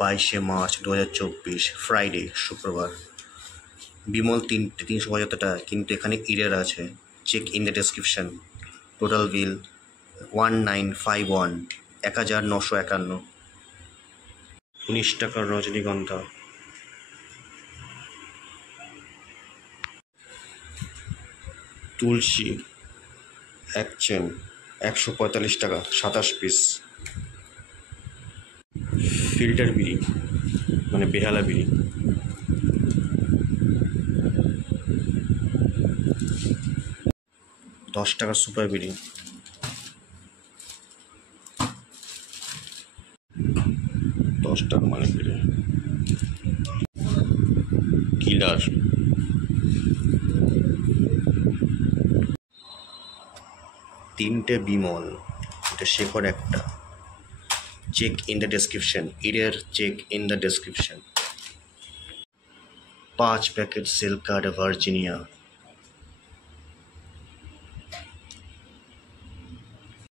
22 March 2024 Friday, শুক্রবার। বিমল 375 টাকা, কিন্তু এখানে ইরের আছে। Check in the description. Total bill 1951, 1951। 19 টাকার রজনীগন্ধা। তুলসী এক চেন 145 টাকা, 27 পিস। ফিল্টার বিড়ি মানে বেহালা বিড়ি 10 টাকার সুপার বিড়ি। 10 টাকা মানে বিড়ি। কিলার 3টে বিমল, এটা শেখর একটা। Check in the description. ইরের check in the description. 5 packet silk card Virginia